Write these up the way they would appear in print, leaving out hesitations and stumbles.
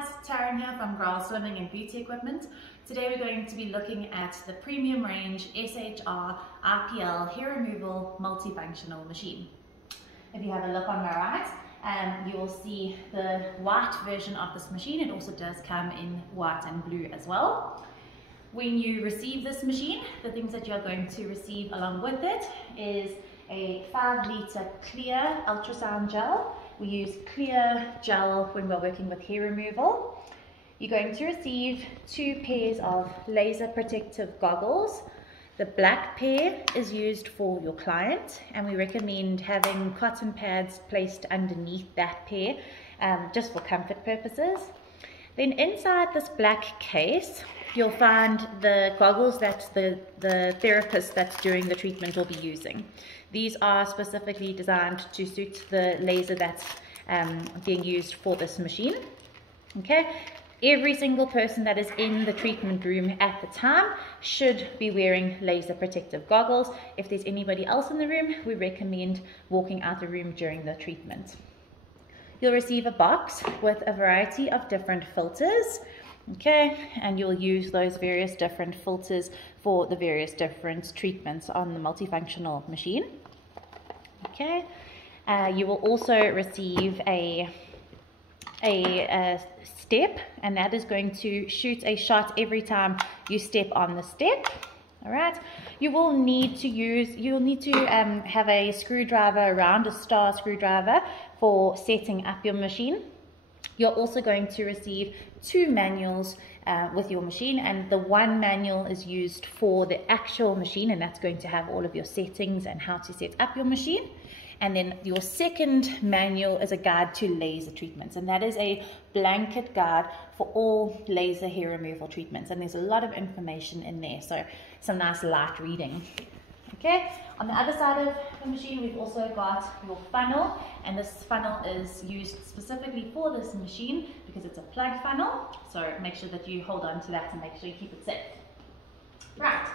guys, Taryn here from GRAHL Swimming and Beauty Equipment. Today we're going to be looking at the premium range SHR IPL hair removal multifunctional machine. If you have a look on my right, you will see the white version of this machine. It also does come in white and blue as well. When you receive this machine, the things that you're going to receive along with it is a 5-litre clear ultrasound gel. We use clear gel when we're working with hair removal. You're going to receive 2 pairs of laser protective goggles. The black pair is used for your client, and we recommend having cotton pads placed underneath that pair just for comfort purposes. Then inside this black case, you'll find the goggles that the therapist that's doing the treatment will be using. These are specifically designed to suit the laser that's being used for this machine. Okay, every single person that is in the treatment room at the time should be wearing laser protective goggles. If there's anybody else in the room, we recommend walking out the room during the treatment. You'll receive a box with a variety of different filters. Okay, and you'll use those various different filters for the various different treatments on the multifunctional machine. Okay, you will also receive a step, and that is going to shoot a shot every time you step on the step. All right, you will need to have a screwdriver around, a star screwdriver, for setting up your machine. You're also going to receive 2 manuals with your machine, and the one manual is used for the actual machine, and that's going to have all of your settings and how to set up your machine. And then your second manual is a guide to laser treatments, and that is a blanket guide for all laser hair removal treatments, and there's a lot of information in there, so some nice light reading. Okay, on the other side of the machine, we've also got your funnel, and this funnel is used specifically for this machine because it's a plug funnel, so make sure that you hold on to that and make sure you keep it safe. Right,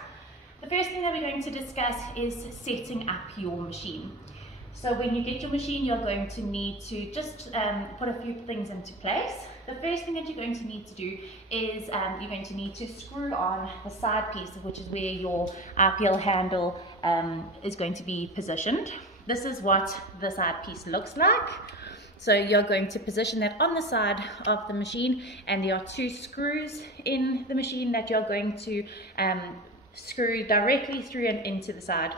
the first thing that we're going to discuss is setting up your machine. So when you get your machine, you're going to need to just put a few things into place. The first thing that you're going to need to do is you're going to need to screw on the side piece, which is where your IPL handle is going to be positioned. This is what the side piece looks like. So you're going to position that on the side of the machine, and there are 2 screws in the machine that you're going to screw directly through and into the side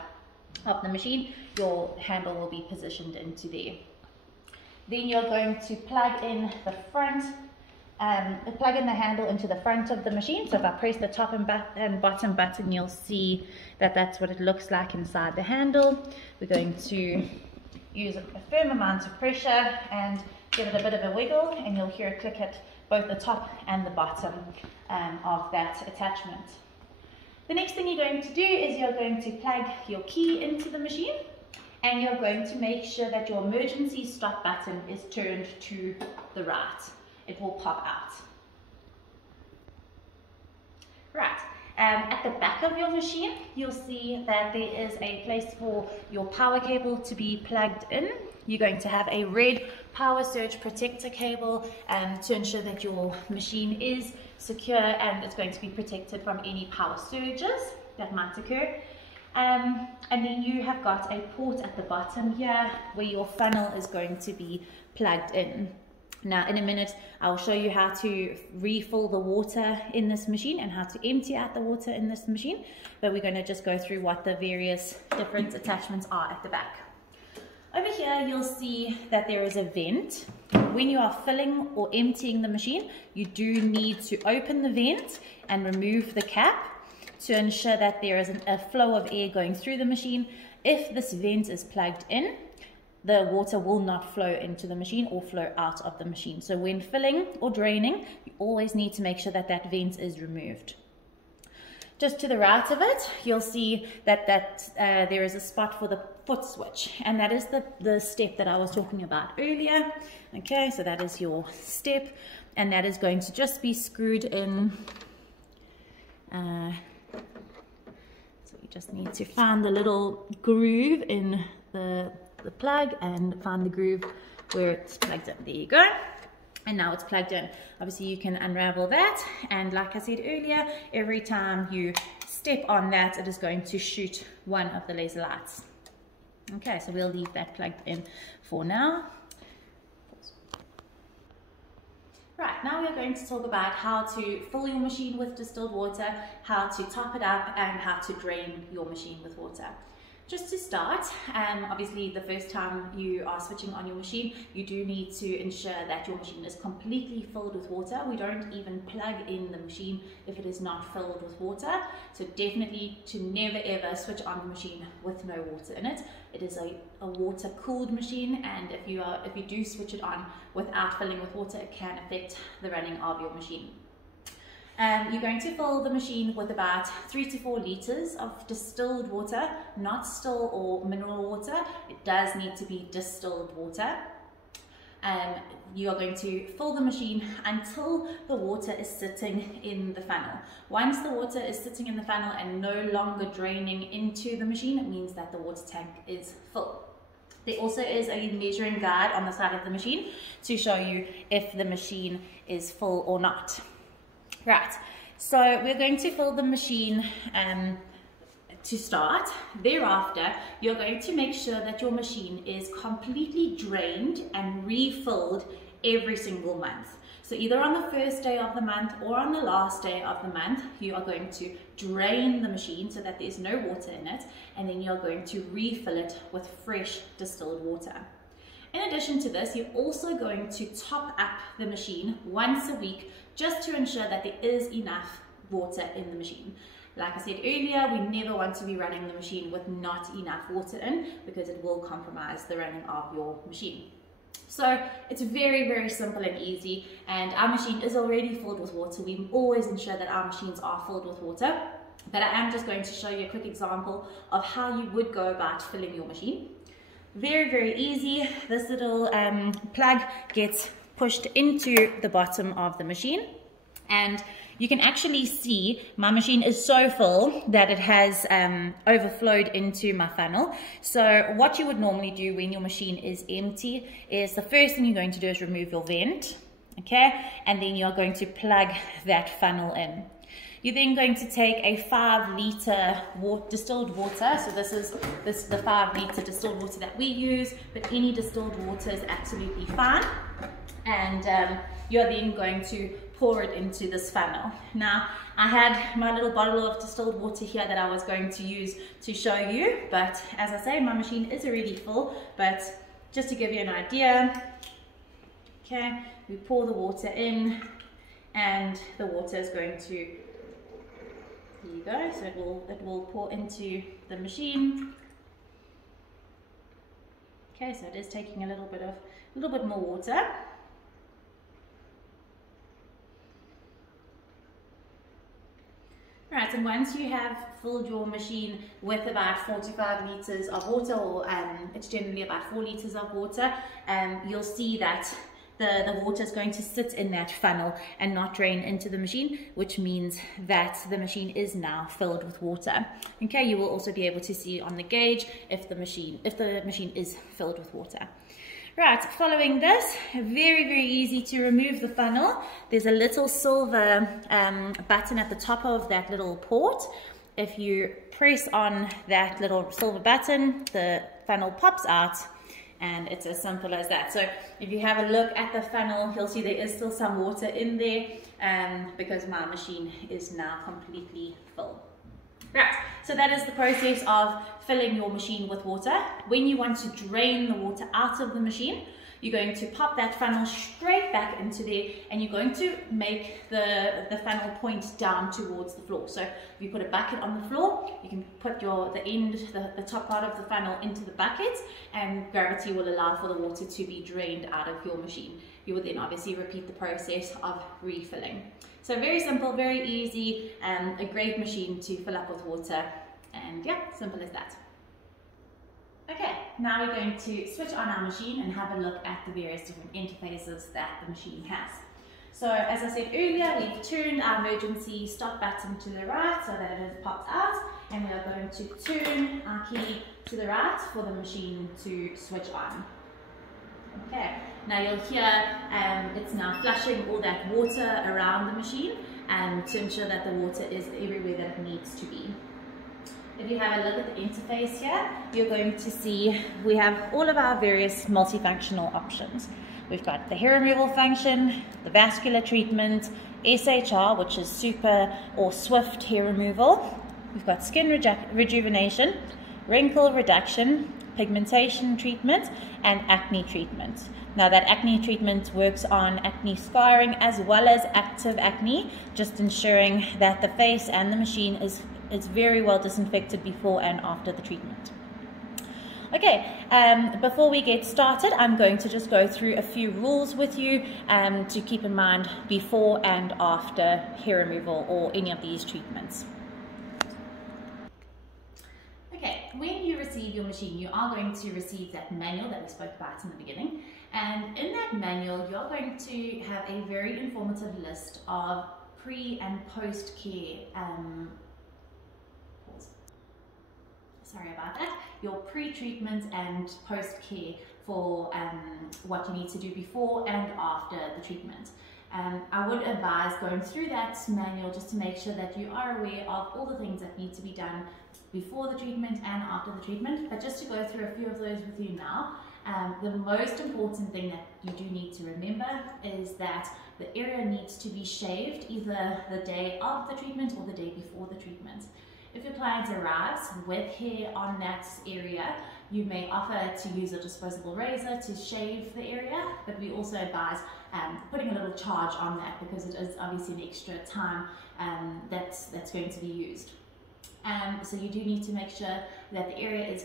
of the machine. Your handle will be positioned into there. Then you're going to plug in the handle into the front of the machine. So if I press the top and bottom button, you'll see that that's what it looks like inside the handle. We're going to use a firm amount of pressure and give it a bit of a wiggle, and you'll hear it click at both the top and the bottom of that attachment. The next thing you're going to do is you're going to plug your key into the machine, and you're going to make sure that your emergency stop button is turned to the right. It will pop out. Right, at the back of your machine, you'll see that there is a place for your power cable to be plugged in. You're going to have a red power surge protector cable to ensure that your machine is secure and it's going to be protected from any power surges that might occur. And then you have got a port at the bottom here where your funnel is going to be plugged in. Now in a minute I'll show you how to refill the water in this machine and how to empty out the water in this machine, but we're going to just go through what the various different attachments are at the back. Over here you'll see that there is a vent. When you are filling or emptying the machine, you do need to open the vent and remove the cap to ensure that there is a flow of air going through the machine. If this vent is plugged in, the water will not flow into the machine or flow out of the machine. So when filling or draining, you always need to make sure that that vent is removed. Just to the right of it, you'll see that there is a spot for the foot switch, and that is the step that I was talking about earlier. Okay, so that is your step, and that is going to just be screwed in. So you just need to find the little groove in the plug and find the groove where it's plugged in. There you go. and now it's plugged in. Obviously you can unravel that, and like I said earlier, every time you step on that, it is going to shoot one of the laser lights. Okay, so we'll leave that plugged in for now. Right, now we're going to talk about how to fill your machine with distilled water, how to top it up, and how to drain your machine with water. Just to start, obviously the first time you are switching on your machine, you do need to ensure that your machine is completely filled with water. We don't even plug in the machine if it is not filled with water. So definitely to never ever switch on the machine with no water in it. It is a water cooled machine, and if you do switch it on without filling with water, it can affect the running of your machine. You're going to fill the machine with about 3 to 4 liters of distilled water, not still or mineral water. It does need to be distilled water. You are going to fill the machine until the water is sitting in the funnel. Once the water is sitting in the funnel and no longer draining into the machine, it means that the water tank is full. There also is a measuring guide on the side of the machine to show you if the machine is full or not. Right, so we're going to fill the machine to start. Thereafter, you're going to make sure that your machine is completely drained and refilled every single month. So either on the first day of the month or on the last day of the month, you are going to drain the machine so that there's no water in it, and then you're going to refill it with fresh distilled water. In addition to this, you're also going to top up the machine once a week, just to ensure that there is enough water in the machine. Like I said earlier, we never want to be running the machine with not enough water in, because it will compromise the running of your machine. So it's very, very simple and easy, and our machine is already filled with water. We always ensure that our machines are filled with water, but I am just going to show you a quick example of how you would go about filling your machine. Very, very easy. This little plug gets pushed into the bottom of the machine, and you can actually see my machine is so full that it has overflowed into my funnel. So what you would normally do when your machine is empty is the first thing you're going to do is remove your vent, okay, and then you're going to plug that funnel in. You're then going to take a 5 liter distilled water. So this is the 5 liter distilled water that we use, but any distilled water is absolutely fine. And you're then going to pour it into this funnel. Now, I had my little bottle of distilled water here that I was going to use to show you, but as I say, my machine is already full. But just to give you an idea, okay, we pour the water in, and the water is going to, here you go, so it will pour into the machine. Okay, so it is taking a little bit more water. Right, and once you have filled your machine with about 4 to 5 liters of water, or it's generally about 4 liters of water, you'll see that the water is going to sit in that funnel and not drain into the machine, which means that the machine is now filled with water. Okay, you will also be able to see on the gauge if the machine is filled with water. Right, following this, very, very easy to remove the funnel. There's a little silver button at the top of that little port. If you press on that little silver button, the funnel pops out, and it's as simple as that. So if you have a look at the funnel, you'll see there is still some water in there, because my machine is now completely full. Right, so that is the process of filling your machine with water. When you want to drain the water out of the machine, you're going to pop that funnel straight back into there, and you're going to make the funnel point down towards the floor. So if you put a bucket on the floor, you can put the top part of the funnel into the bucket, and gravity will allow for the water to be drained out of your machine. You will then obviously repeat the process of refilling. So very simple, very easy, a great machine to fill up with water, and yeah, simple as that. Okay, now we're going to switch on our machine and have a look at the various different interfaces that the machine has. So as I said earlier, we've turned our emergency stop button to the right so that it has popped out, and we are going to turn our key to the right for the machine to switch on. Okay, now you'll hear it's now flushing all that water around the machine to ensure that the water is everywhere that it needs to be. If you have a look at the interface here, you're going to see we have all of our various multifunctional options. We've got the hair removal function, the vascular treatment, SHR, which is super or swift hair removal. We've got skin rejuvenation, wrinkle reduction, pigmentation treatment, and acne treatment. Now that acne treatment works on acne scarring as well as active acne, just ensuring that the face and the machine is very well disinfected before and after the treatment. Okay, before we get started, I'm going to just go through a few rules with you to keep in mind before and after hair removal or any of these treatments. Okay, when you receive your machine, you are going to receive that manual that we spoke about in the beginning. And in that manual, you're going to have a very informative list of pre and post care sorry about that, your pre-treatment and post-care for what you need to do before and after the treatment. I would advise going through that manual just to make sure that you are aware of all the things that need to be done before the treatment and after the treatment. But just to go through a few of those with you now, the most important thing that you do need to remember is that the area needs to be shaved either the day of the treatment or the day before the treatment. If your client arrives with hair on that area, you may offer to use a disposable razor to shave the area, but we also advise putting a little charge on that because it is obviously an extra time that's going to be used. So you do need to make sure that the area is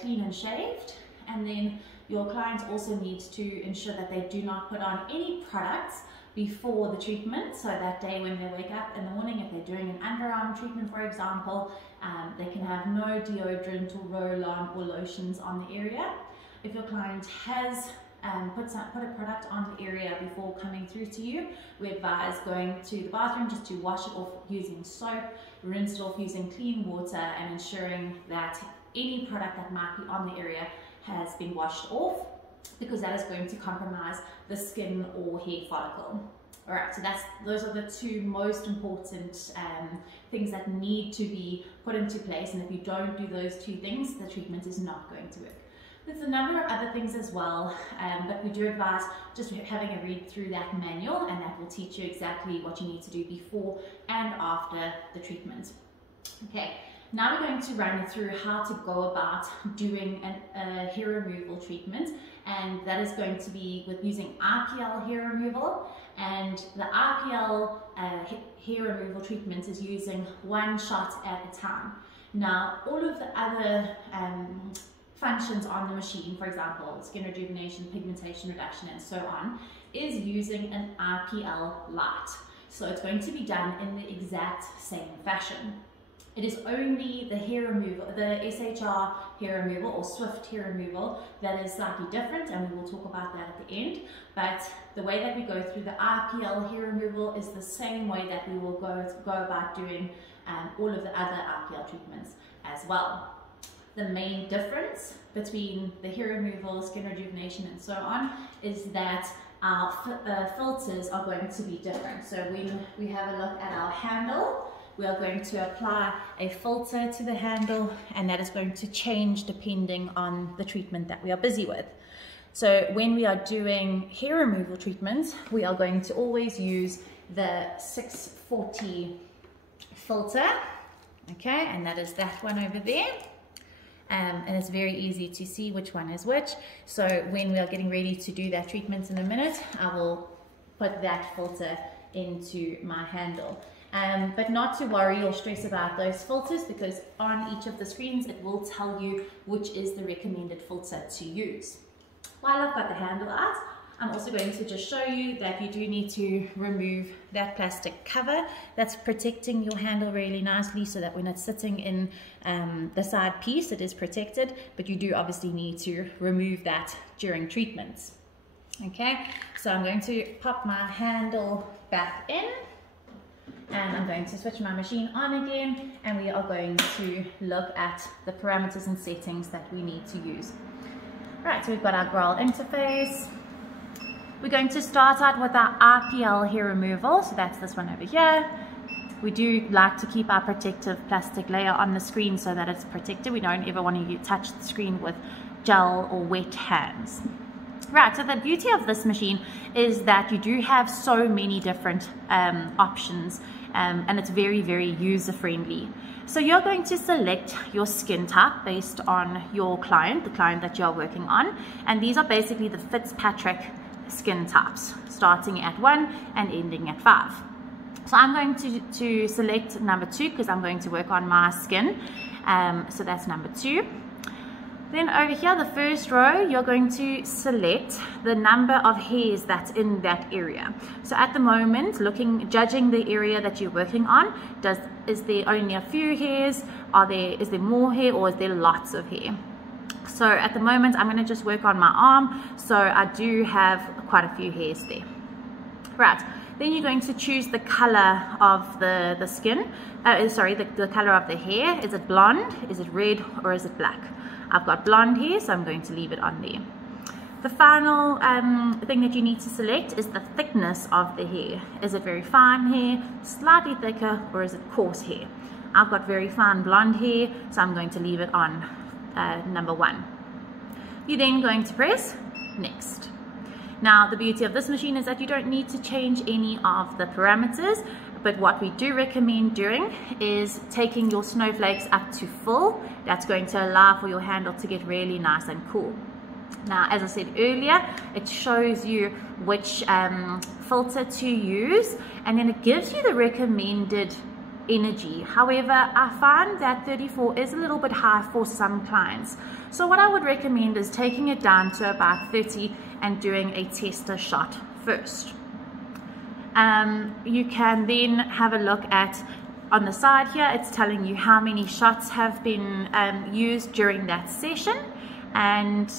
clean and shaved, and then your client also needs to ensure that they do not put on any products before the treatment. So that day when they wake up in the morning, if they're doing an underarm treatment, for example, they can have no deodorant or roll-on or lotions on the area. If your client has put a product on the area before coming through to you, we advise going to the bathroom just to wash it off using soap, rinse it off using clean water, and ensuring that any product that might be on the area has been washed off, because that is going to compromise the skin or hair follicle. Alright, so those are the two most important things that need to be put into place, and if you don't do those two things, the treatment is not going to work. There's a number of other things as well, but we do advise just having a read through that manual, and that will teach you exactly what you need to do before and after the treatment. Okay. Now we're going to run through how to go about doing a hair removal treatment, and that is going to be with using IPL hair removal. And the IPL hair removal treatment is using one shot at a time. Now all of the other functions on the machine, for example, skin rejuvenation, pigmentation reduction, and so on, is using an IPL light. So it's going to be done in the exact same fashion. It is only the hair removal, the SHR hair removal or swift hair removal, that is slightly different, and we will talk about that at the end. But the way that we go through the IPL hair removal is the same way that we will go about doing all of the other IPL treatments as well. The main difference between the hair removal, skin rejuvenation, and so on is that our filters are going to be different. So when we have a look at our handle, we are going to apply a filter to the handle, and that is going to change depending on the treatment that we are busy with. So when we are doing hair removal treatments, we are going to always use the 640 filter, okay, and that is that one over there. And it's very easy to see which one is which. So when we are getting ready to do that treatment in a minute, I will put that filter into my handle. But not to worry or stress about those filters, because on each of the screens it will tell you which is the recommended filter to use. While I've got the handle out, I'm also going to just show you that you do need to remove that plastic cover that's protecting your handle really nicely, so that when it's sitting in the side piece it is protected, but you do obviously need to remove that during treatments. Okay, so I'm going to pop my handle back in, and I'm going to switch my machine on again, and we are going to look at the parameters and settings that we need to use. Right, so we've got our GRAHL interface. We're going to start out with our IPL hair removal, so that's this one over here. We do like to keep our protective plastic layer on the screen so that it's protected. We don't ever want to touch the screen with gel or wet hands. Right, so the beauty of this machine is that you do have so many different options, and it's very, very user-friendly. So you're going to select your skin type based on your client, the client that you're working on, and these are basically the Fitzpatrick skin types, starting at 1 and ending at 5. So I'm going to select number 2 because I'm going to work on my skin. So that's number 2. Then over here, the first row, you're going to select the number of hairs that's in that area. So at the moment, judging the area that you're working on, is there only a few hairs? Is there more hair, or is there lots of hair? So at the moment, I'm going to just work on my arm. So I do have quite a few hairs there. Right. Then you're going to choose the color of the skin, the color of the hair. Is it blonde, is it red, or is it black? I've got blonde hair, so I'm going to leave it on there. The final thing that you need to select is the thickness of the hair. Is it very fine hair, slightly thicker, or is it coarse hair? I've got very fine blonde hair, so I'm going to leave it on number 1. You're then going to press next. Now, the beauty of this machine is that you don't need to change any of the parameters, but what we do recommend doing is taking your snowflakes up to full. That's going to allow for your handle to get really nice and cool. Now, as I said earlier, it shows you which filter to use, and then it gives you the recommended energy. However, I find that 34 is a little bit high for some clients. So what I would recommend is taking it down to about 30 and doing a tester shot first. You can then have a look at, on the side here, it's telling you how many shots have been used during that session, and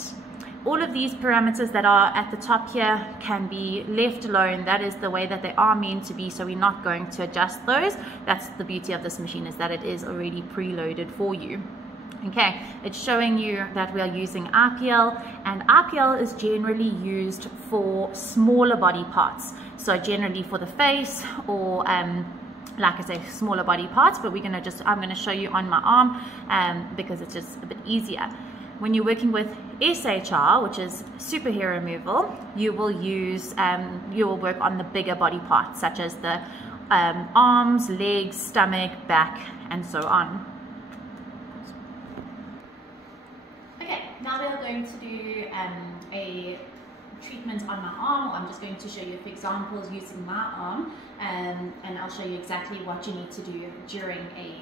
all of these parameters that are at the top here can be left alone. That is the way that they are meant to be, so we're not going to adjust those. That's the beauty of this machine, is that it is already preloaded for you. Okay, it's showing you that we are using IPL, and IPL is generally used for smaller body parts. So generally for the face, or like I say, smaller body parts, but I'm going to show you on my arm because it's just a bit easier. When you're working with SHR, which is super hair removal, you will work on the bigger body parts, such as the arms, legs, stomach, back, and so on. Okay, now we are going to do a treatment on my arm. I'm just going to show you a few examples using my arm, and I'll show you exactly what you need to do during a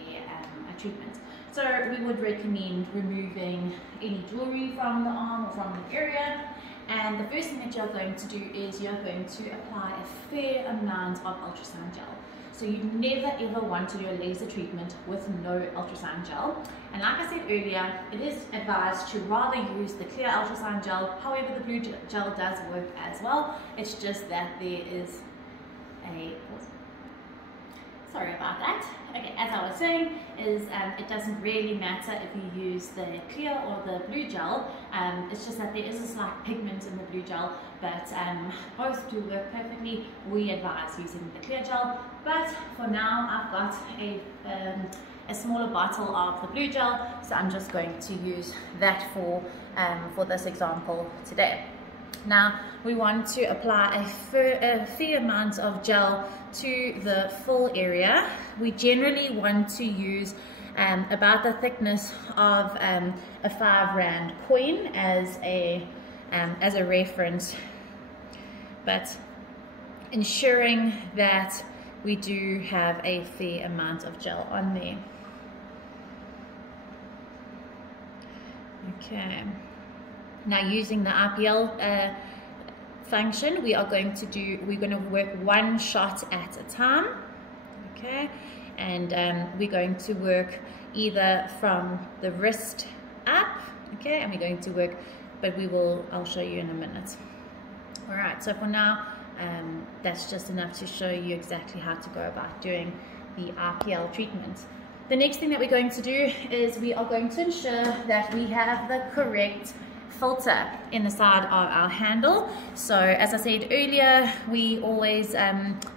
treatment. So we would recommend removing any jewelry from the arm or from the area, and the first thing that you're going to do is you're going to apply a fair amount of ultrasound gel. So you never ever want to do a laser treatment with no ultrasound gel. And like I said earlier, it is advised to rather use the clear ultrasound gel. However, the blue gel does work as well. It's just that there is sorry about that. Okay, as I was saying, it doesn't really matter if you use the clear or the blue gel. It's just that there is a slight pigment in the blue gel, but both do work perfectly. We advise using the clear gel, but for now I've got a smaller bottle of the blue gel, so I'm just going to use that for this example today. Now we want to apply a fair amount of gel to the full area. We generally want to use about the thickness of a 5 Rand coin as a reference, but ensuring that we do have a fair amount of gel on there. Okay. Now, using the IPL function, we're going to work 1 shot at a time. Okay, and we're going to work either from the wrist up. Okay, and we're going to work, but I'll show you in a minute. All right. So for now, that's just enough to show you exactly how to go about doing the IPL treatment. The next thing that we're going to do is we are going to ensure that we have the correct filter in the side of our handle. So as I said earlier, we always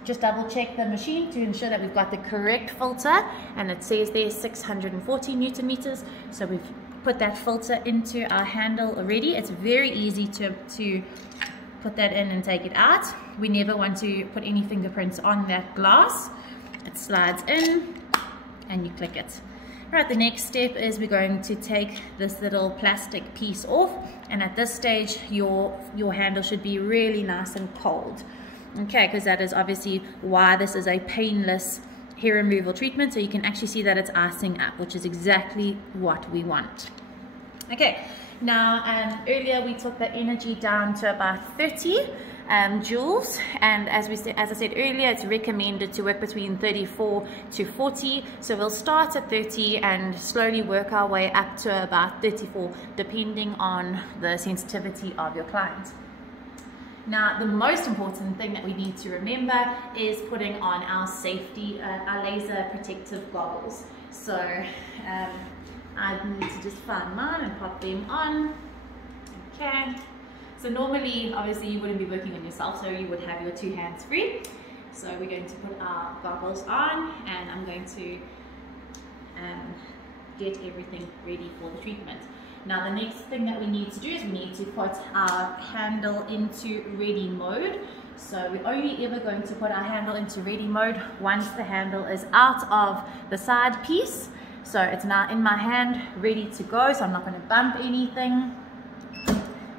just double check the machine to ensure that we've got the correct filter, and it says there 640 Newton meters. So we've put that filter into our handle already. It's very easy to put that in and take it out. We never want to put any fingerprints on that glass. It slides in and you click it. Right, the next step is we're going to take this little plastic piece off, and at this stage your handle should be really nice and cold. Okay, because that is obviously why this is a painless hair removal treatment, so you can actually see that it's icing up, which is exactly what we want. Okay, now earlier we took the energy down to about 30 joules, and as I said earlier, it's recommended to work between 34 to 40. So we'll start at 30 and slowly work our way up to about 34, depending on the sensitivity of your client. Now, the most important thing that we need to remember is putting on our safety, our laser protective goggles. So I need to just find mine and pop them on. Okay. So normally, obviously, you wouldn't be working on yourself, so you would have your two hands free. So we're going to put our goggles on, and I'm going to get everything ready for the treatment. Now, the next thing that we need to do is we need to put our handle into ready mode. So we're only ever going to put our handle into ready mode once the handle is out of the side piece. So it's now in my hand, ready to go, so I'm not going to bump anything.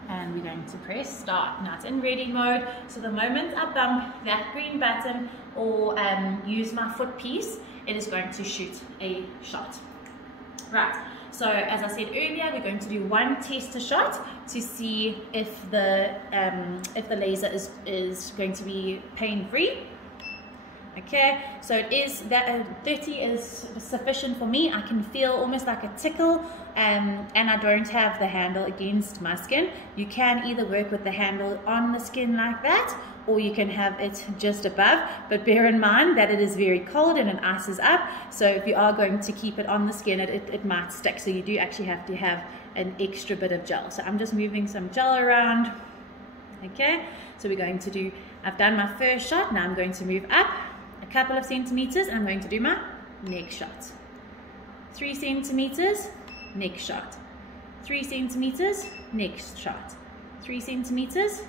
And we're going to press start. Now it's in ready mode, so the moment I bump that green button or use my foot piece, it is going to shoot a shot. Right, so as I said earlier, we're going to do one tester shot to see if the laser is going to be pain-free. Okay, so it is that 30 is sufficient for me. I can feel almost like a tickle, and I don't have the handle against my skin. You can either work with the handle on the skin like that, or you can have it just above, but bear in mind that it is very cold and it ices up, so if you are going to keep it on the skin, it might stick, so you do actually have to have an extra bit of gel. So I'm just moving some gel around. Okay, so we're going to do, I've done my first shot, now I'm going to move up a couple of centimeters, and I'm going to do my next shot. 3 centimeters, next shot. 3 centimeters, next shot. 3 centimeters,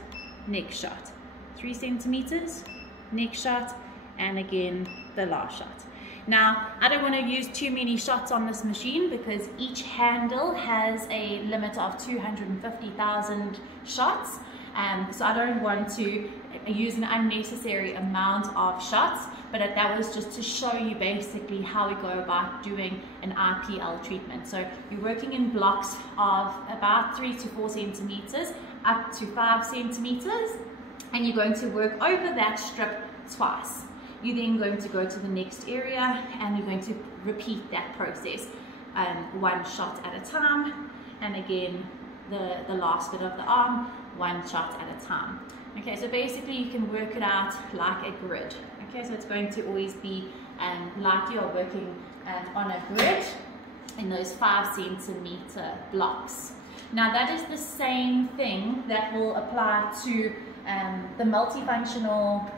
next shot. 3 centimeters, next shot, and again the last shot. Now, I don't want to use too many shots on this machine because each handle has a limit of 250,000 shots. So I don't want to use an unnecessary amount of shots, but that was just to show you basically how we go about doing an IPL treatment. So you're working in blocks of about 3 to 4 centimeters up to 5 centimeters, and you're going to work over that strip twice. You're then going to go to the next area and you're going to repeat that process one shot at a time, and again the last bit of the arm, one shot at a time. Okay, so basically you can work it out like a grid. Okay, so it's going to always be like you are working on a grid in those 5 centimeter blocks. Now that is the same thing that will apply to the multifunctional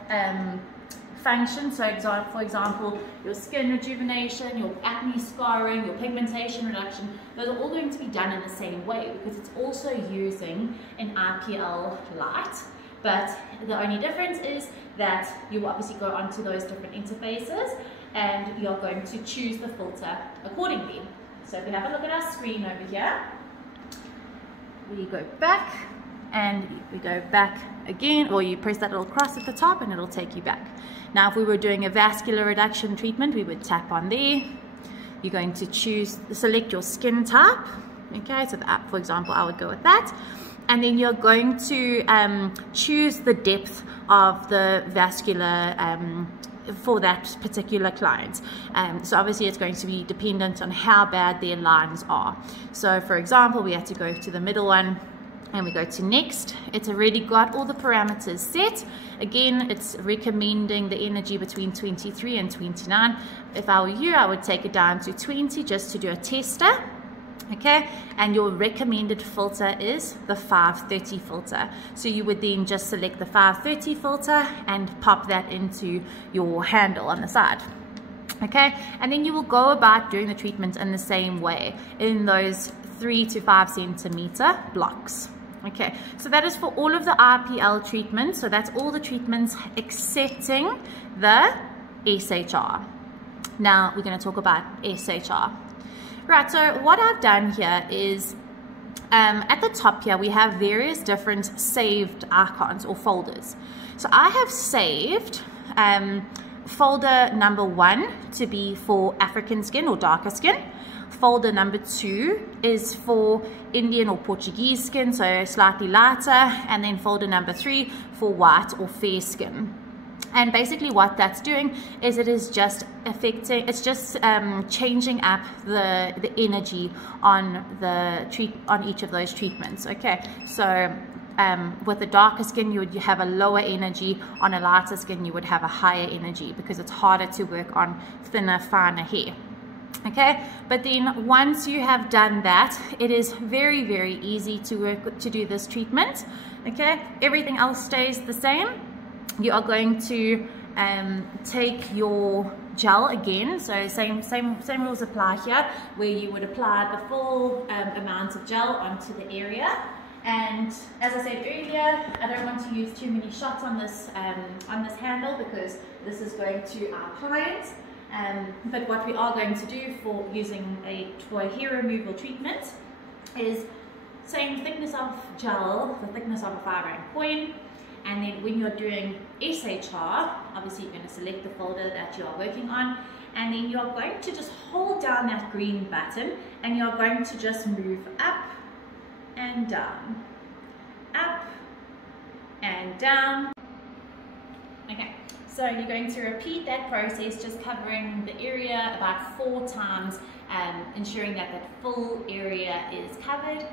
function. So for example, your skin rejuvenation, your acne scarring, your pigmentation reduction, those are all going to be done in the same way because it's also using an IPL light. But the only difference is that you will obviously go onto those different interfaces and you're going to choose the filter accordingly. So if we have a look at our screen over here, we go back and we go back again, or you press that little cross at the top and it'll take you back. Now if we were doing a vascular reduction treatment, we would tap on there. You're going to select your skin type. Okay, so for example, I would go with that. And then you're going to choose the depth of the vascular for that particular client. So obviously it's going to be dependent on how bad their lines are. So for example, we have to go to the middle one and we go to next. It's already got all the parameters set. Again, it's recommending the energy between 23 and 29. If I were you, I would take it down to 20 just to do a tester. Okay, and your recommended filter is the 530 filter. So you would then just select the 530 filter and pop that into your handle on the side. Okay, and then you will go about doing the treatment in the same way in those 3 to 5 centimeter blocks. Okay, so that is for all of the IPL treatments. So that's all the treatments excepting the SHR. Now we're going to talk about SHR. Right, so what I've done here is at the top here we have various different saved icons or folders. So I have saved folder number 1 to be for African skin or darker skin. Folder number 2 is for Indian or Portuguese skin, so slightly lighter, and then folder number 3 for white or fair skin. And basically what that's doing is it is just affecting, it's just changing up the energy on each of those treatments. Okay, so with the darker skin you have a lower energy, on a lighter skin you would have a higher energy because it's harder to work on thinner, finer hair. Okay, but then once you have done that, it is very, very easy to do this treatment. Okay, everything else stays the same. You are going to take your gel again, so same rules apply here, where you would apply the full amount of gel onto the area. And as I said earlier, I don't want to use too many shots on this handle because this is going to our client. But what we are going to do for using a hair removal treatment is same thickness of gel, the thickness of a 5-rand coin. And then when you're doing SHR, obviously you're going to select the folder that you are working on, and then you're going to just hold down that green button and you're going to just move up and down, up and down. Okay, so you're going to repeat that process, just covering the area about 4 times, ensuring that that full area is covered.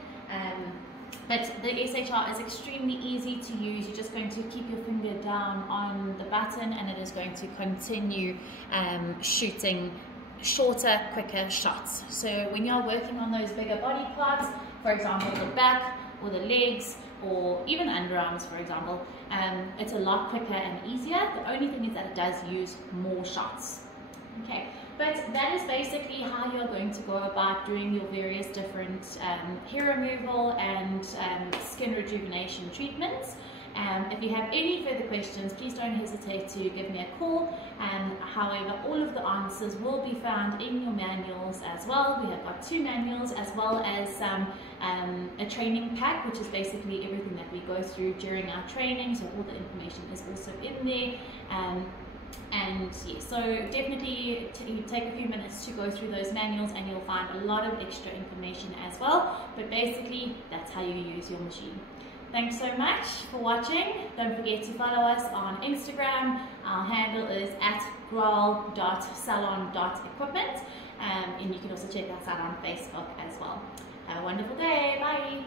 But the SHR is extremely easy to use. You're just going to keep your finger down on the button and it is going to continue shooting shorter, quicker shots. So when you're working on those bigger body parts, for example the back or the legs or even underarms, for example, it's a lot quicker and easier. The only thing is that it does use more shots. Okay, but that is basically how you're going to go about doing your various different hair removal and skin rejuvenation treatments. If you have any further questions, please don't hesitate to give me a call. However, all of the answers will be found in your manuals as well. We have got 2 manuals as well as a training pack, which is basically everything that we go through during our training. So all the information is also in there. And yeah, so definitely take a few minutes to go through those manuals and you'll find a lot of extra information as well. But basically, that's how you use your machine. Thanks so much for watching. Don't forget to follow us on Instagram. Our handle is @grahl.salon.equipment. And you can also check us out on Facebook as well. Have a wonderful day. Bye.